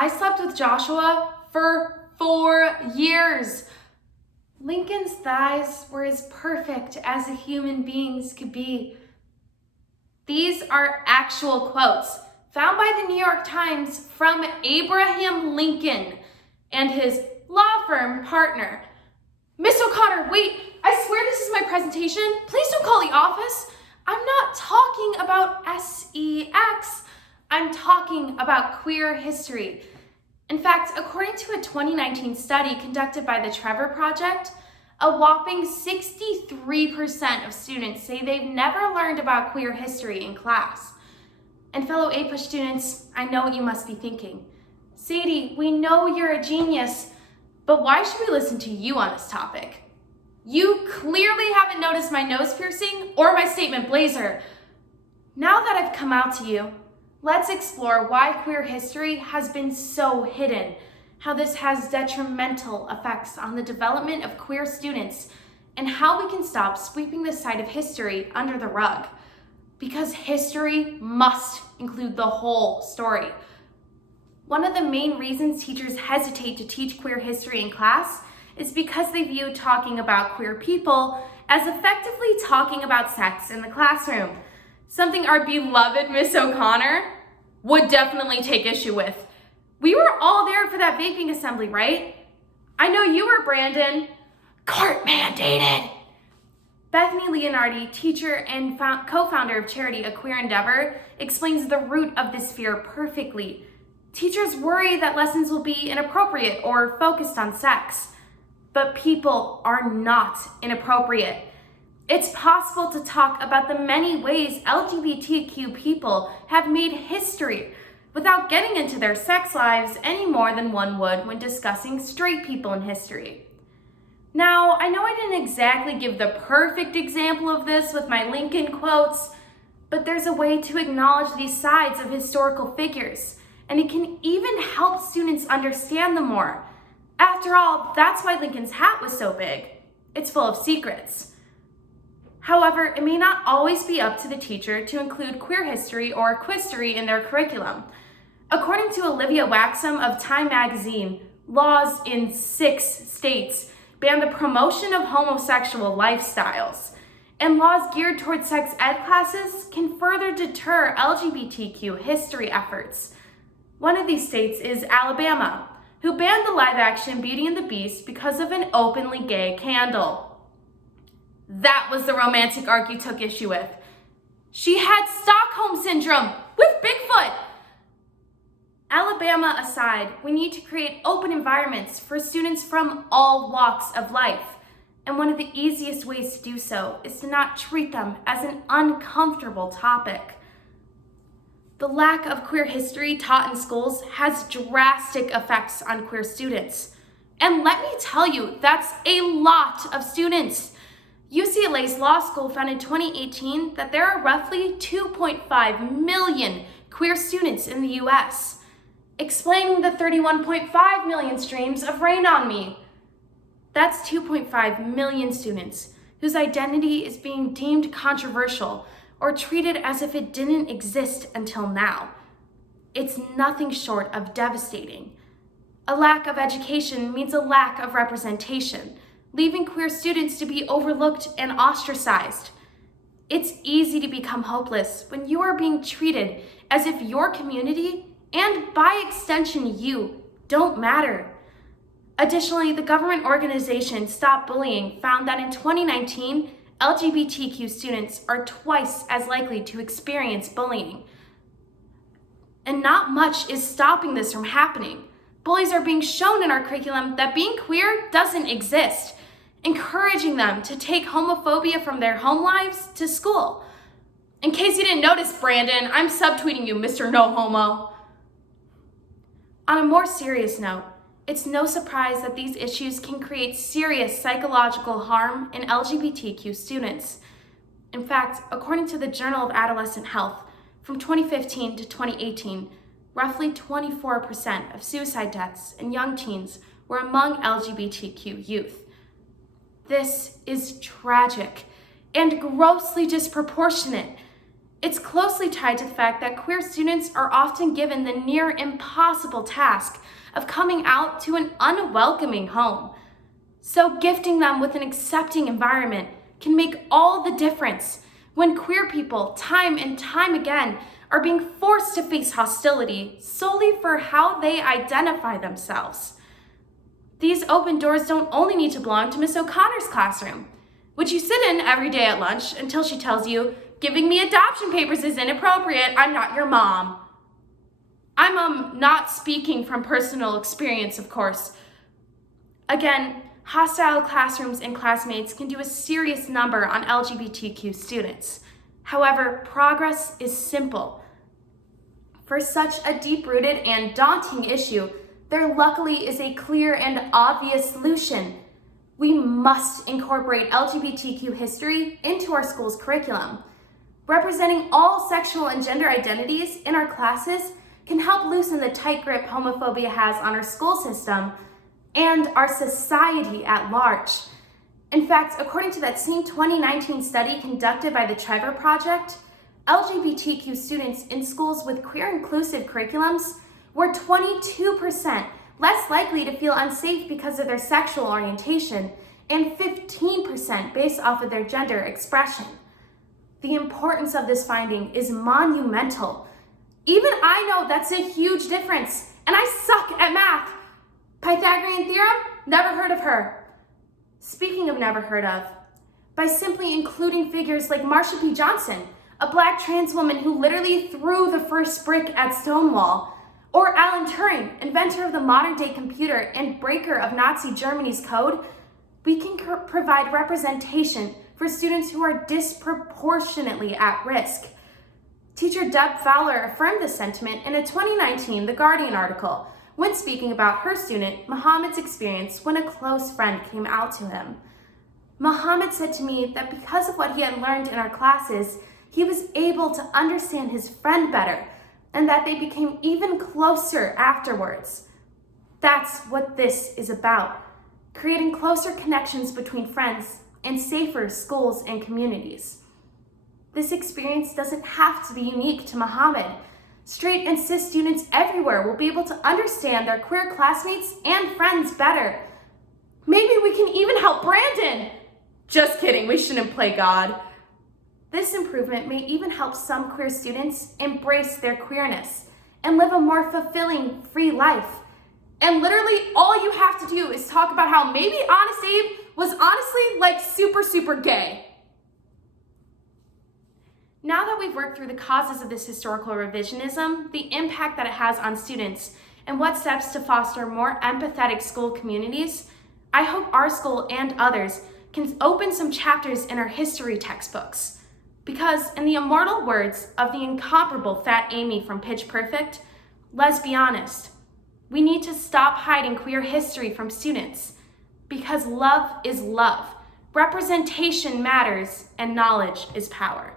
I slept with Joshua for 4 years. Lincoln's thighs were as perfect as a human being's could be. These are actual quotes found by the New York Times from Abraham Lincoln and his law firm partner. Miss O'Connor, wait, I swear this is my presentation. Please don't call the office. I'm not talking about sex. I'm talking about queer history. In fact, according to a 2019 study conducted by the Trevor Project, a whopping 63% of students say they've never learned about queer history in class. And fellow APUSH students, I know what you must be thinking. Sadie, we know you're a genius, but why should we listen to you on this topic? You clearly haven't noticed my nose piercing or my statement blazer. Now that I've come out to you, let's explore why queer history has been so hidden, how this has detrimental effects on the development of queer students, and how we can stop sweeping this side of history under the rug. Because history must include the whole story. One of the main reasons teachers hesitate to teach queer history in class is because they view talking about queer people as effectively talking about sex in the classroom, something our beloved Miss O'Connor would definitely take issue with. We were all there for that vaping assembly, right? I know you were, Brandon. Court mandated. Bethany Leonardi, teacher and co-founder of charity A Queer Endeavor, explains the root of this fear perfectly. Teachers worry that lessons will be inappropriate or focused on sex, but people are not inappropriate. It's possible to talk about the many ways LGBTQ people have made history without getting into their sex lives any more than one would when discussing straight people in history. Now, I know I didn't exactly give the perfect example of this with my Lincoln quotes, but there's a way to acknowledge these sides of historical figures, and it can even help students understand them more. After all, that's why Lincoln's hat was so big. It's full of secrets. However, it may not always be up to the teacher to include queer history or equistory in their curriculum. According to Olivia Waxham of Time magazine, laws in 6 states ban the promotion of homosexual lifestyles, and laws geared towards sex ed classes can further deter LGBTQ history efforts. One of these states is Alabama, who banned the live-action Beauty and the Beast because of an openly gay candle. That was the romantic arc you took issue with. She had Stockholm Syndrome with Bigfoot. Alabama aside, we need to create open environments for students from all walks of life. And one of the easiest ways to do so is to not treat them as an uncomfortable topic. The lack of queer history taught in schools has drastic effects on queer students. And let me tell you, that's a lot of students. UCLA's law school found in 2018 that there are roughly 2.5 million queer students in the US, explaining the 31.5 million streams of Rain on Me. That's 2.5 million students whose identity is being deemed controversial or treated as if it didn't exist until now. It's nothing short of devastating. A lack of education means a lack of representation, leaving queer students to be overlooked and ostracized. It's easy to become hopeless when you are being treated as if your community, and by extension you, don't matter. Additionally, the government organization Stop Bullying found that in 2019, LGBTQ students are twice as likely to experience bullying. And not much is stopping this from happening. Bullies are being shown in our curriculum that being queer doesn't exist, encouraging them to take homophobia from their home lives to school. In case you didn't notice, Brandon, I'm subtweeting you, Mr. No Homo. On a more serious note, it's no surprise that these issues can create serious psychological harm in LGBTQ students. In fact, according to the Journal of Adolescent Health, from 2015 to 2018, roughly 24% of suicide deaths in young teens were among LGBTQ youth. This is tragic and grossly disproportionate. It's closely tied to the fact that queer students are often given the near impossible task of coming out to an unwelcoming home. So gifting them with an accepting environment can make all the difference when queer people, time and time again, are being forced to face hostility solely for how they identify themselves. These open doors don't only need to belong to Miss O'Connor's classroom, which you sit in every day at lunch until she tells you, "Giving me adoption papers is inappropriate, I'm not your mom." I'm not speaking from personal experience, of course. Again, hostile classrooms and classmates can do a serious number on LGBTQ students. However, progress is simple. For such a deep-rooted and daunting issue, there luckily is a clear and obvious solution. We must incorporate LGBTQ history into our school's curriculum. Representing all sexual and gender identities in our classes can help loosen the tight grip homophobia has on our school system and our society at large. In fact, according to that same 2019 study conducted by the Trevor Project, LGBTQ students in schools with queer inclusive curriculums were 22% less likely to feel unsafe because of their sexual orientation and 15% based off of their gender expression. The importance of this finding is monumental. Even I know that's a huge difference, and I suck at math. Pythagorean theorem? Never heard of her. Speaking of never heard of, by simply including figures like Marsha P. Johnson, a Black trans woman who literally threw the first brick at Stonewall, or Alan Turing, inventor of the modern-day computer and breaker of Nazi Germany's code, we can provide representation for students who are disproportionately at risk. Teacher Deb Fowler affirmed this sentiment in a 2019 The Guardian article when speaking about her student Muhammad's experience when a close friend came out to him. Muhammad said to me that because of what he had learned in our classes, he was able to understand his friend better and that they became even closer afterwards. That's what this is about, creating closer connections between friends and safer schools and communities. This experience doesn't have to be unique to Muhammad. Straight and cis students everywhere will be able to understand their queer classmates and friends better. Maybe we can even help Brandon. Just kidding, we shouldn't play God. This improvement may even help some queer students embrace their queerness and live a more fulfilling, free life. And literally all you have to do is talk about how maybe Honest Abe was honestly like super gay. Now that we've worked through the causes of this historical revisionism, the impact that it has on students, and what steps to foster more empathetic school communities, I hope our school and others can open some chapters in our history textbooks. Because in the immortal words of the incomparable Fat Amy from Pitch Perfect, let's be honest, we need to stop hiding queer history from students. Because love is love, representation matters, and knowledge is power.